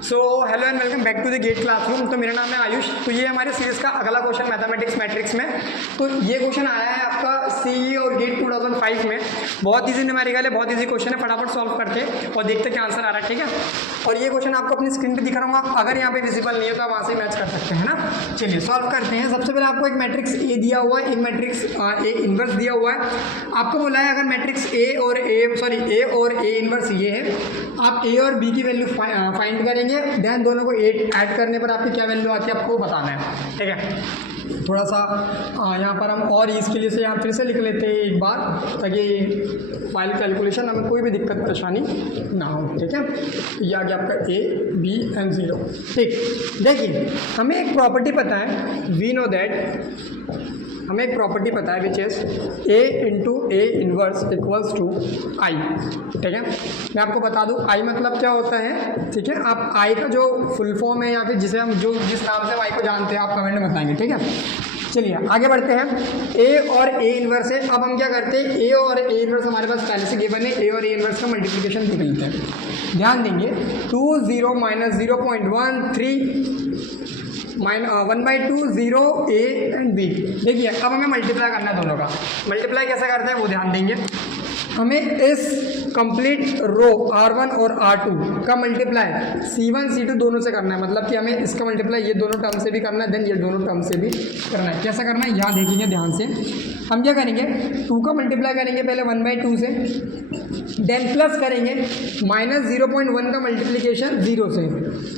So hello and welcome back to the GATE classroom. तो मेरा नाम है आयुष। तो ये हमारे सीरीज का अगला क्वेश्चन मैथमेटिक्स मैट्रिक्स में। तो ये क्वेश्चन आया है आपका सीई और गेट 2005 में। बहुत ईजी न्यूमेरिकल है, बहुत ईजी क्वेश्चन है। फटाफट सॉल्व करते और देखते क्या आंसर आ रहा है, ठीक है। और ये क्वेश्चन आपको अपनी स्क्रीन पे दिख रहा होगा, अगर यहाँ पे विजिबल नहीं है तो आप वहाँ से मैच कर सकते हैं ना। चलिए सॉल्व करते हैं। सबसे पहले आपको एक मैट्रिक्स ए दिया हुआ है, एक मैट्रिक्स ए इनवर्स दिया हुआ है। आपको बोला है अगर मैट्रिक्स ए और ए इनवर्स ये है, आप ए और बी की वैल्यू फाइंड करेंगे, देन दोनों को ऐड करने पर आपकी क्या वैल्यू आती है आपको बताना है, ठीक है। थोड़ा सा यहाँ पर हम और इसके लिए से यहाँ फिर से लिख लेते हैं एक बार, ताकि फाइल कैलकुलेशन हमें कोई भी दिक्कत परेशानी ना हो, ठीक है। ये आ गया आपका ए बी एंड 0, ठीक। देखिए हमें एक प्रॉपर्टी पता है, वी नो दैट, हमें एक प्रॉपर्टी पता है which is A into A inverse equals to I, ठीक है। मैं आपको बता दूं आई मतलब क्या होता है, ठीक है। आप आई का जो फुल फॉर्म है या फिर जिसे हम जिस नाम से आई को जानते हैं आप कमेंट में बताएंगे, ठीक है। चलिए आगे बढ़ते हैं। ए और ए इनवर्स है। अब हम क्या करते हैं, ए और ए इनवर्स हमारे पास पहले से गिवन है, ए और ए इनवर्स का मल्टीप्लिकेशन देख लेते हैं। ध्यान देंगे 2 0 माइनस 0.13 1/2 0 ए एंड बी। देखिए अब हमें मल्टीप्लाई करना है दोनों का। मल्टीप्लाई कैसे करते हैं वो ध्यान देंगे। हमें इस कंप्लीट रो R1 और R2 का मल्टीप्लाई C1 C2 दोनों से करना है। मतलब कि हमें इसका मल्टीप्लाई ये दोनों टर्म से भी करना है, देन ये दोनों टर्म से भी करना है। कैसा करना है यहाँ देखेंगे ध्यान से। हम क्या करेंगे, 2 का मल्टीप्लाई करेंगे पहले 1/2 से, देन प्लस करेंगे माइनस 0.1 का मल्टीप्लिकेशन 0 से।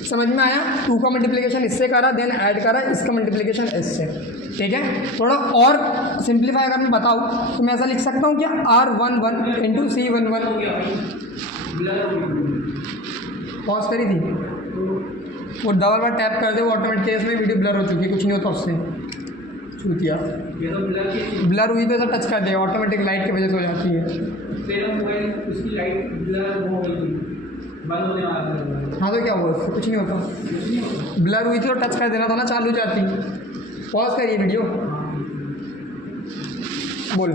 समझ में आया। 2 का मल्टीप्लिकेशन इससे करा, देन ऐड करा इसका मल्टीप्लिकेशन इससे, ठीक है। थोड़ा और सिंप्लीफाई अगर मैं बताऊँ तो मैं ऐसा लिख सकता हूँ क्या, R11 इंटू C11। पॉज करी थी वो डबल बार टैप कर दे, वो ऑटोमेटिक इसमें वीडियो ब्लर हो चुकी है, कुछ नहीं होता उससे। छूतिया ब्लर हुई तो ऐसा टच कर दे, ऑटोमेटिक लाइट की वजह से हो जाती है। हाँ तो क्या हुआ, कुछ नहीं होता। ब्लर हुई थी तो टच कर देना था ना, चालू हो जाती। पॉज करिए वीडियो, बोलो,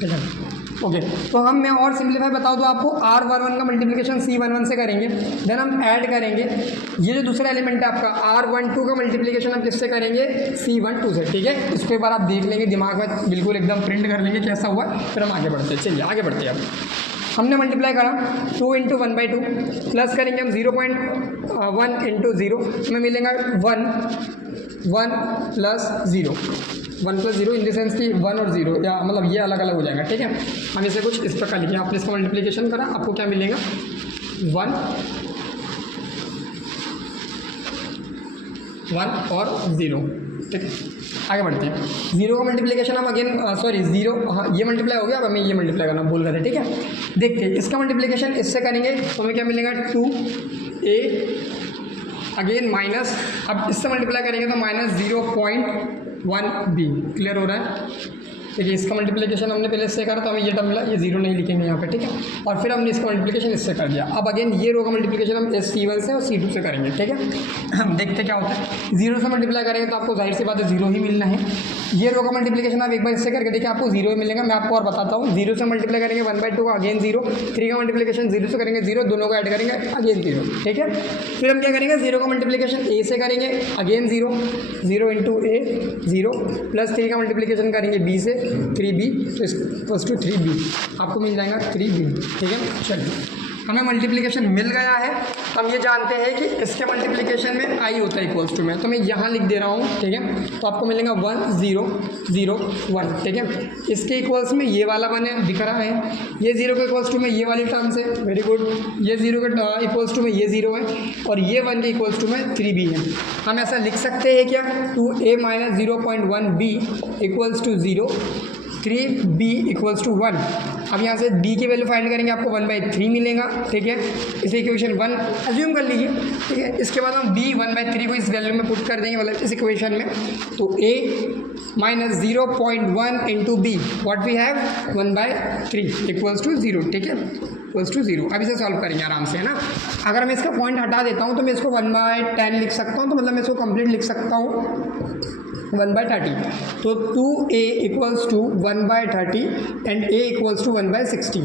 ठीक है। ओके तो हम मैं और सिंप्लीफाई बताऊँ तो आपको R11 का मल्टीप्लिकेशन C11 से करेंगे, देन हम ऐड करेंगे ये जो दूसरा एलिमेंट है आपका R12 का मल्टीप्लिकेशन हम किससे करेंगे, C12 से, ठीक है। इसको एक बार आप देख लेंगे दिमाग में, बिल्कुल एकदम प्रिंट कर लेंगे कैसा हुआ, फिर हम आगे बढ़ते हैं। चलिए आगे बढ़ते हैं। अब हमने मल्टीप्लाई करा 2 इंटू 1/2, प्लस करेंगे हम 0.1 इंटू 0, हमें मिलेगा 1 plus 0, 1 plus 0 in the sense कि 1 और 0 या मतलब ये अलग अलग हो जाएगा, ठीक है। हम इसे कुछ इस प्रकार लिखें, आपने इसका मल्टीप्लिकेशन करा, आपको क्या मिलेगा 1 और 0, ठीक है। आगे बढ़ते हैं। 0 का मल्टीप्लिकेशन हम अगेन 0, हाँ ये मल्टीप्लाई हो गया, अब हमें ये मल्टीप्लाई करना भूल गए थे, ठीक है। देखते हैं इसका मल्टीप्लिकेशन इससे करेंगे तो हमें क्या मिलेगा 2a अगेन माइनस, अब इससे मल्टीप्लाई करेंगे तो माइनस 0.1b। क्लियर हो रहा है। देखिए इसका मल्टीप्लिकेशन हमने पहले इससे करा तो हमें ये टर्म मिला, ये 0 नहीं लिखेंगे यहाँ पे, ठीक है। और फिर हमने इसका मल्टीप्लिकेशन इससे कर दिया। अब अगेन ये रो का मल्टीप्लिकेशन हम C1 से और C2 से करेंगे, ठीक है। हम देखते क्या होता है। 0 से मल्टीप्लाई करेंगे तो आपको जाहिर सी बात है 0 ही मिलना है। ये रो का मल्टीप्लिकेशन आप एक बार इससे करके देखिए, आपको 0 ही मिलेगा। मैं आपको और बताता हूँ। 0 से मल्टीप्लाई करेंगे 1/2 का अगेन 0, 3 का मल्टीप्लिकेशन 0 से करेंगे 0, दोनों को ऐड करेंगे अगेन 0, ठीक है। फिर हम क्या करेंगे, 0 का मल्टीप्लिकेशन a से करेंगे अगेन 0 इंटू a 0, प्लस 3 का मल्टीप्लिकेशन करेंगे b से 3b, तो इक्वल्स टू 3b, आपको मिल जाएगा 3b, ठीक है। चलिए हमें मल्टीप्लिकेशन मिल गया है। हम ये जानते हैं कि इसके मल्टीप्लिकेशन में i होता है इक्वल्स टू में, तो मैं यहाँ लिख दे रहा हूँ, ठीक है। तो आपको मिलेगा 1 0 0 1, ठीक है। इसके इक्वल्स में ये वाला 1 है, दिख रहा है। ये 0 के इक्वल्स टू में ये वाली टर्म से, वेरी गुड। ये 0 के इक्वल्स टू में ये 0 है, और ये 1 के इक्वल्स टू में 3b है। हम ऐसा लिख सकते हैं क्या, 2a minus 0.1b equals to 0, 3b equals to 1। अब यहाँ से b की वैल्यू फाइंड करेंगे, आपको 1/3 मिलेगा, ठीक है। इसे इक्वेशन 1 अज्यूम कर लीजिए, ठीक है। इसके बाद हम b 1/3 को इस वैल्यू में पुट कर देंगे, मतलब इस इक्वेशन में। तो a minus 0.1 into b, what we have 1/3 equals to 0, ठीक है, इक्वल्स टू 0। अब इसे सॉल्व करेंगे आराम से, है ना। अगर मैं इसका पॉइंट हटा देता हूँ तो मैं इसको 1/10 लिख सकता हूँ, तो मतलब मैं इसको कंप्लीट लिख सकता हूँ 1/30, तो 2a equals to 1/30 and a equals to 1/60।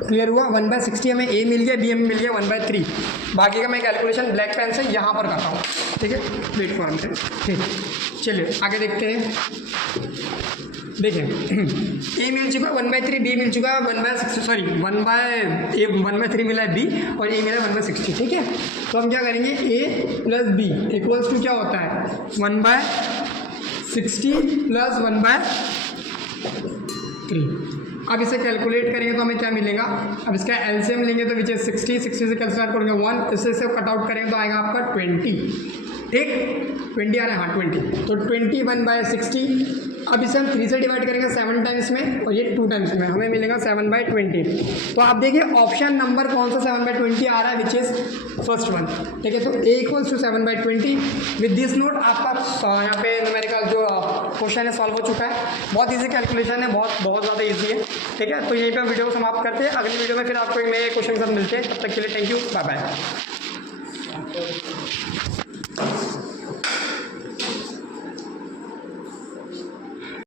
Clear हुआ? 1/60 हमें a मिल गया, b हमें मिल गया 1/3। बाकी का मैं कैलकुलेशन ब्लैक पेन से यहाँ पर करता हूँ, ठीक है, प्लेटफॉर्म पे। ठीक, चलिए आगे देखते हैं। देखिए a मिल चुका 1/3, b मिल चुका 1/60, सॉरी 1/3 मिला है b और a मिला 1/60। ठीक है, तो हम क्या करेंगे, a plus b equals to क्या होता है 1/60 प्लस 1/3। अब इसे कैलकुलेट करेंगे तो हमें क्या मिलेगा, अब इसका एलसीएम लेंगे तो विच इज 60 से कैलकुलेट करेंगे 1, इससे कट आउट करेंगे तो आएगा आपका 20। ठीक, 20 आ रहा है, हाँ 20, तो 21/60। अब इसे हम 3 से डिवाइड करेंगे 7 टाइम्स में और ये 2 टाइम्स में, हमें मिलेगा 7/20। तो आप देखिए ऑप्शन नंबर कौन सा 7/20 आ रहा है, विच इज़ फर्स्ट वन। ठीक है, तो a equals to 7/20। With this note आपका यहाँ पे न्यूमेरिकल जो क्वेश्चन है सॉल्व हो चुका है। बहुत ईजी कैलकुलेशन है, बहुत ज़्यादा ईजी है। ठीक है, तो यहीं पर वीडियो को समाप्त करते हैं। अगली वीडियो में फिर आपको एक नए क्वेश्चन के साथ मिलते हैं। तब तक के लिए थैंक यू, बाय बाय।